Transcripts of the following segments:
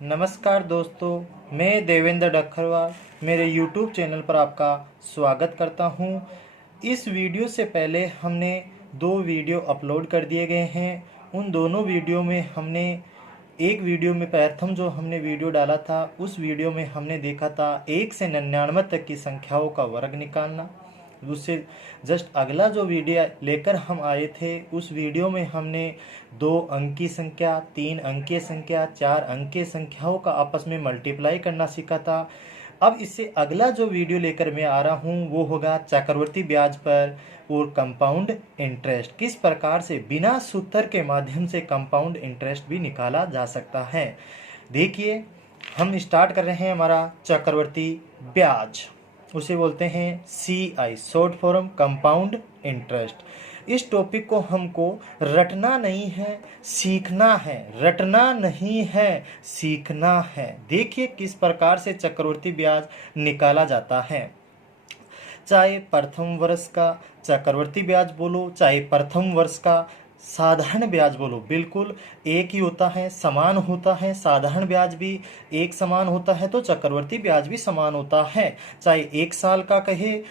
नमस्कार दोस्तों, मैं देवेंद्र डक्खरवाल मेरे YouTube चैनल पर आपका स्वागत करता हूं। इस वीडियो से पहले हमने 2 वीडियो अपलोड कर दिए गए हैं। उन दोनों वीडियो में हमने एक वीडियो में प्रथम जो हमने वीडियो डाला था, उस वीडियो में हमने देखा था 1 से 99 तक की संख्याओं का वर्ग निकालना। उससे जस्ट अगला जो वीडियो लेकर हम आए थे, उस वीडियो में हमने 2 अंक की संख्या, 3 अंक की संख्या, 4 अंक की संख्याओं का आपस में मल्टीप्लाई करना सीखा था। अब इससे अगला जो वीडियो लेकर मैं आ रहा हूँ वो होगा चक्रवृद्धि ब्याज पर और कंपाउंड इंटरेस्ट। किस प्रकार से बिना सूत्र के माध्यम से कंपाउंड इंटरेस्ट भी निकाला जा सकता है। देखिए, हम स्टार्ट कर रहे हैं हमारा चक्रवृद्धि ब्याज, उसे बोलते हैं CI, short form compound interest. इस टॉपिक को हमको रटना नहीं है, सीखना है। रटना नहीं है, सीखना है। देखिए किस प्रकार से चक्रवृद्धि ब्याज निकाला जाता है। चाहे प्रथम वर्ष का चक्रवृद्धि ब्याज बोलो, चाहे प्रथम वर्ष का साधारण ब्याज बोलो, बिल्कुल एक ही होता है, समान होता है। साधारण ब्याज भी एक समान होता है तो चक्रवृद्धि ब्याज भी समान होता है। चाहे 1 साल का कहे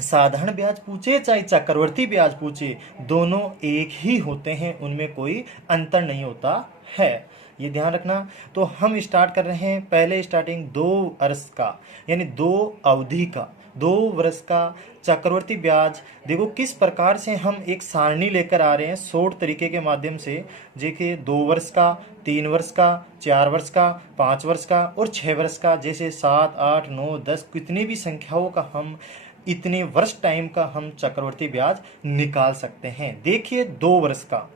साधारण ब्याज पूछे, चाहे चक्रवृद्धि ब्याज पूछे, दोनों एक ही होते हैं, उनमें कोई अंतर नहीं होता है। ये ध्यान रखना। तो हम स्टार्ट कर रहे हैं पहले स्टार्टिंग 2 वर्ष का, यानी 2 अवधि का, 2 वर्ष का चक्रवृद्धि ब्याज। देखो किस प्रकार से हम एक सारणी लेकर आ रहे हैं शॉर्ट तरीके के माध्यम से। देखिए 2 वर्ष का, 3 वर्ष का, 4 वर्ष का, 5 वर्ष का और 6 वर्ष का। जैसे 7, 8, 9, 10 कितनी भी संख्याओं का हम इतने वर्ष टाइम का हम चक्रवृद्धि ब्याज निकाल सकते हैं। देखिए 2 वर्ष का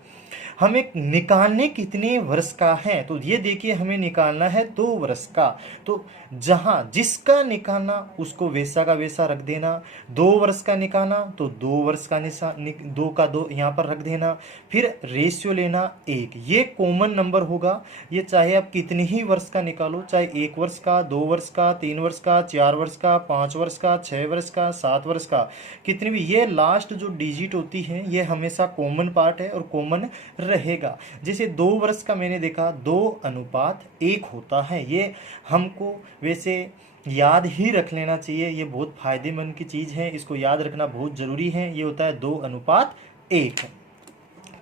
हमें निकालने कितने वर्ष का है, तो ये देखिए हमें निकालना है 2 वर्ष का। तो जहां जिसका निकालना उसको वैसा का वैसा रख देना। 2 वर्ष का निकालना तो 2 वर्ष का 2 का 2 यहाँ पर रख देना। फिर रेशियो लेना 1, ये कॉमन नंबर होगा। ये चाहे आप कितनी ही वर्ष का निकालो, चाहे 1 वर्ष का, 2 वर्ष का, 3 वर्ष का, 4 वर्ष का, 5 वर्ष का, 6 वर्ष का, 7 वर्ष का, कितनी भी, ये लास्ट जो डिजिट होती है ये हमेशा कॉमन पार्ट है और कॉमन रहेगा। जैसे 2 वर्ष का मैंने देखा 2:1 होता है। ये हमको वैसे याद ही रख लेना चाहिए, ये बहुत फायदेमंद की चीज़ है, इसको याद रखना बहुत ज़रूरी है। ये होता है 2:1।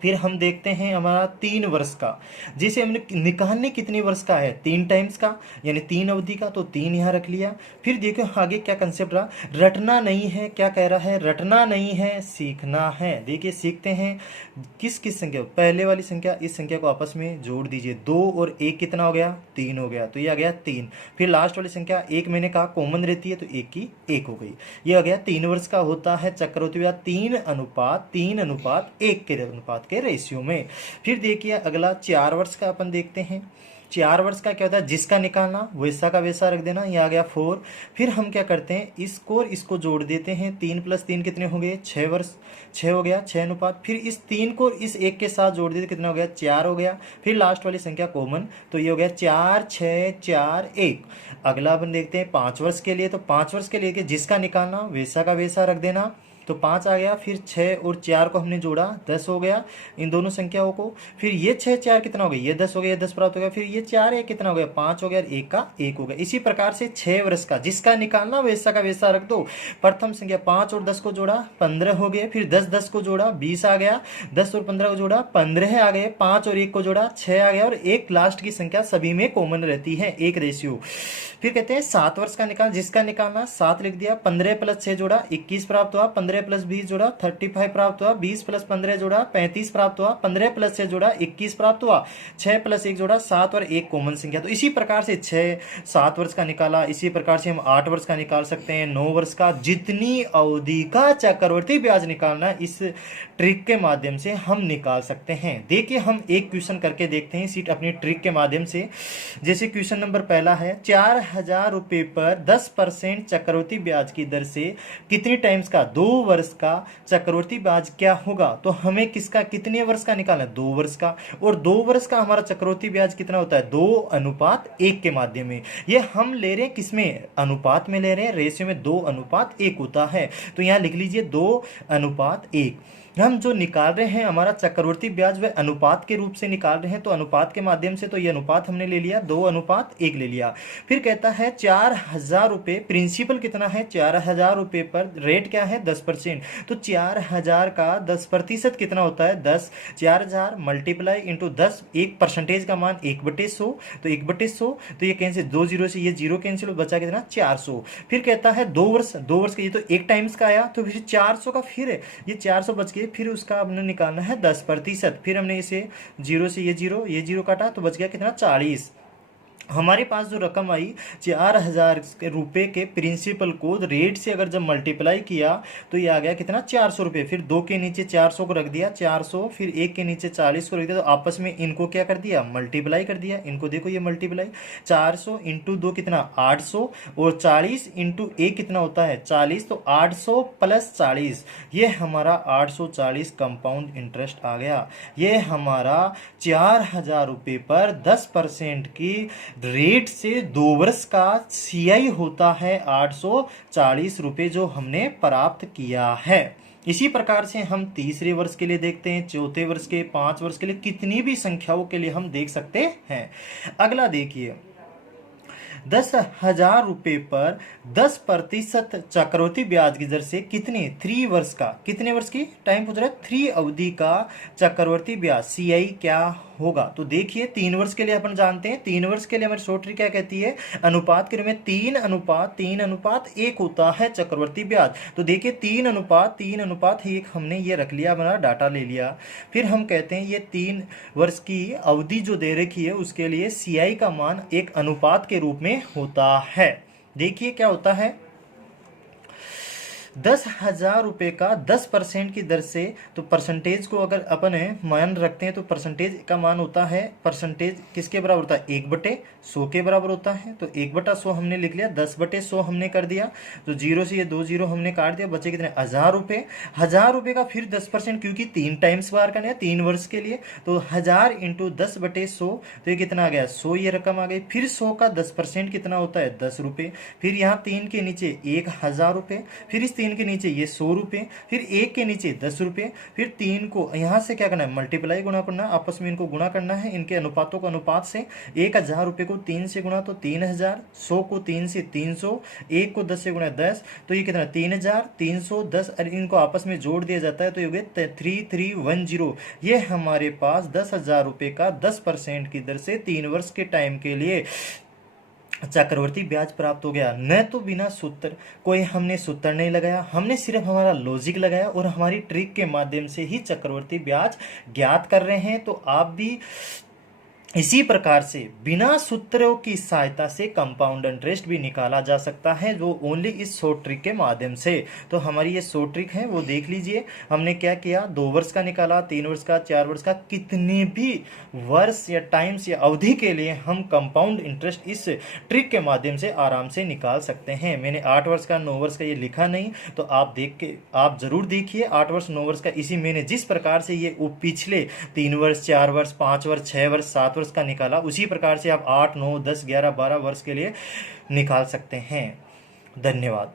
फिर हम देखते हैं हमारा 3 वर्ष का। जैसे हमने निकालने कितने वर्ष का है, 3 टाइम्स का, यानी 3 अवधि का, तो 3 यहाँ रख लिया। फिर देखो आगे क्या कंसेप्ट रहा, रटना नहीं है। क्या कह रहा है, रटना नहीं है, सीखना है। देखिए सीखते हैं किस किस संख्या, पहले वाली संख्या इस संख्या को आपस में जोड़ दीजिए। 2 और 1 कितना हो गया, 3 हो गया, तो ये आ गया 3। फिर लास्ट वाली संख्या 1 मैंने कहा कॉमन रहती है तो 1 की 1 हो गई। ये आ गया 3 वर्ष का होता है चक्रवृद्धि ब्याज 3:1 के अनुपात के रेशियो में। फिर देखिए अगला 4 वर्ष का अपन देखते हैं। 4 वर्ष का क्या होता है, जिसका निकालना वैसा का वैसा रख देना। ये आ गया 4। फिर हम क्या करते हैं, इसको और इसको जोड़ देते हैं। 3 + 3 कितने हो गए, 6 वर्ष, 6 हो गया, 6 अनुपात। फिर इस 3 को इस 1 के साथ जोड़ देते, कितना हो गया, 4 हो गया। फिर लास्ट वाली संख्या कॉमन, तो ये हो गया 4, 6, 4, 1। अगला अपन देखते हैं 5 वर्ष के लिए। तो 5 वर्ष के लिए जिसका निकालना वैसा का वैसा रख देना, तो 5 आ गया। फिर 6 और 4 को हमने जोड़ा, 10 हो गया इन दोनों संख्याओं को। फिर ये 6, 4 कितना हो गया, ये 10 हो गया, 10 प्राप्त हो गया। फिर ये 4, 1 कितना हो गया, 5 हो गया, 1 का 1 हो गया। इसी प्रकार से 6 वर्ष का जिसका निकालना वैसा का वैसा रख दो। प्रथम संख्या 5 और 10 को जोड़ा, 15 हो गए। फिर 10, 10 को जोड़ा, 20 आ गया। 10 और 15 को जोड़ा, 15 आ गए। 5 और 1 को जोड़ा, 6 आ गया। और 1 लास्ट की संख्या सभी में कॉमन रहती है, 1 रेशियो। फिर कहते हैं 7 वर्ष का निकाल, जिसका निकालना 7 लिख दिया। 15 + 6 जोड़ा, 21 प्राप्त हुआ। 15 + 20 जोड़ा, 35 प्राप्त हुआ। 20 + 15 जोड़ा, 35 प्राप्त हुआ। 15 + 6 जोड़ा, 21 प्राप्त हुआ। 6 + 1 जोड़ा, 7 और 1 कॉमन संख्या। तो इसी प्रकार से 7 वर्ष का निकाला। इसी प्रकार से हम 8 वर्ष का निकाल सकते हैं, 9 वर्ष का। जितनी अवधि का चक्रवृद्धि ब्याज निकालना इस ट्रिक के माध्यम से हम निकाल सकते हैं। देखिए हम एक क्वेश्चन करके देखते हैं सीट अपनी ट्रिक के माध्यम से। जैसे क्वेश्चन नंबर पहला है, 4000 रुपये पर 10% चक्रवृद्धि ब्याज की दर से कितनी टाइम्स का 2 वर्ष का चक्रवृद्धि ब्याज क्या होगा। तो हमें किसका, कितने वर्ष का निकालना है, 2 वर्ष का। और 2 वर्ष का हमारा चक्रवृद्धि ब्याज कितना होता है, 2:1 के माध्यम में। ये हम ले रहे हैं किसमें, अनुपात में ले रहे हैं, रेशियो में 2:1 होता है। तो यहां लिख लीजिए 2:1। हम जो निकाल रहे हैं हमारा चक्रवर्ती ब्याज वह अनुपात के रूप से निकाल रहे हैं, तो अनुपात के माध्यम से तो ये अनुपात हमने ले लिया 2:1 ले लिया। फिर कहता है 4,000 रुपये, प्रिंसिपल कितना है 4,000 रुपये पर रेट क्या है 10%, तो 4,000 का 10% कितना होता है 10, 4,000 मल्टीप्लाई इंटू 10, एक परसेंटेज का मान 1/100, तो 1/100, तो ये कैंसिल, 2 जीरो से ये जीरो कैंसिल, बचा कितना 400। फिर कहता है 2 वर्ष, 2 वर्ष का, ये तो एक टाइम्स का आया, तो फिर 400 का फिर ये 400 बच गए, फिर उसका हमने निकालना है 10%। फिर हमने इसे जीरो से ये जीरो काटा, तो बच गया कितना 40। हमारे पास जो रकम आई 4,000 रुपये के प्रिंसिपल को रेट से अगर जब मल्टीप्लाई किया तो ये आ गया कितना 400 रुपये। फिर 2 के नीचे 400 को रख दिया 400, फिर 1 के नीचे 40 को रख दिया, तो आपस में इनको क्या कर दिया मल्टीप्लाई कर दिया। इनको देखो ये मल्टीप्लाई 400 इंटू 2 कितना 800, और 40 इंटू 1 कितना होता है 40, तो 800 प्लस 40, ये हमारा 840 कंपाउंड इंटरेस्ट आ गया। ये हमारा 4,000 रुपये पर 10% की रेट से 2 वर्ष का सीआई होता है 840 रुपये जो हमने प्राप्त किया है। इसी प्रकार से हम तीसरे वर्ष के लिए देखते हैं, चौथे वर्ष के, 5 वर्ष के लिए, कितनी भी संख्याओं के लिए हम देख सकते हैं। अगला देखिए 10,000 रुपये पर 10% चक्रवृद्धि ब्याज की दर से कितने 3 वर्ष का, कितने वर्ष की टाइम पूछ रहा है 3 अवधि का चक्रवृद्धि ब्याज सीआई क्या होगा। तो देखिए 3 वर्ष के लिए अपन जानते हैं, 3 वर्ष के लिए हमारी शॉर्ट ट्रिक क्या कहती है अनुपात के रूप में 3:1 होता है चक्रवृद्धि ब्याज। तो देखिए 3:1 हमने ये रख लिया, हमारा डाटा ले लिया। फिर हम कहते हैं ये 3 वर्ष की अवधि जो दे रखी है उसके लिए सीआई का मान एक अनुपात के रूप में होता है। देखिए क्या होता है 10,000 रुपये का 10% की दर से, तो परसेंटेज को अगर अपन मान रखते हैं तो परसेंटेज का मान होता है, परसेंटेज किसके बराबर होता है 1/100 के बराबर होता है। तो 1/100 हमने लिख लिया, 10/100 हमने कर दिया, तो जीरो से ये 2 जीरो हमने काट दिया, बचे कितने 1,000 रुपये। 1,000 रुपये का फिर 10%, क्योंकि 3 टाइम्स बार करना है 3 वर्ष के लिए, तो 1,000 इंटू 10/100, तो ये कितना आ गया 100, ये रकम आ गई। फिर 100 का 10% कितना होता है 10 रुपये। फिर यहाँ 3 के नीचे 1,000 रुपये, फिर इस 3 के नीचे ये 100 रुपये, फिर 1 के नीचे 10 रुपये, फिर 3 को यहाँ से क्या करना है मल्टीप्लाई गुणा करना है, आपस में इनको गुणा करना है इनके अनुपातों का अनुपात से। 1,000 रुपये को 3 से गुणा तो 3,000, 100 को 3 से 300, 1 को 10 से गुणा 10, तो ये कितना 3,000, 310, और इनको आपस में जोड़ दिया जाता है तो ये हो गए 3310। ये हमारे पास 10,000 रुपये का 10% की दर से 3 वर्ष के टाइम के लिए चक्रवर्ती ब्याज प्राप्त हो गया। न तो बिना सूत्र, कोई हमने सूत्र नहीं लगाया, हमने सिर्फ हमारा लॉजिक लगाया और हमारी ट्रिक के माध्यम से ही चक्रवर्ती ब्याज ज्ञात कर रहे हैं। तो आप भी इसी प्रकार से बिना सूत्रों की सहायता से कंपाउंड इंटरेस्ट भी निकाला जा सकता है, जो ओनली इस शॉर्ट ट्रिक के माध्यम से। तो हमारी ये शॉर्ट ट्रिक है वो देख लीजिए। हमने क्या किया 2 वर्ष का निकाला, 3 वर्ष का, 4 वर्ष का, कितने भी वर्ष या टाइम्स या अवधि के लिए हम कंपाउंड इंटरेस्ट इस ट्रिक के माध्यम से आराम से निकाल सकते हैं। मैंने 8 वर्ष का 9 वर्ष का ये लिखा नहीं, तो आप देख के आप जरूर देखिए 8 वर्ष 9 वर्ष का। इसी मैंने जिस प्रकार से ये पिछले 3 वर्ष 4 वर्ष 5 वर्ष 6 वर्ष 7 वर्ष का निकाला, उसी प्रकार से आप 8 9 10 11 12 वर्ष के लिए निकाल सकते हैं। धन्यवाद।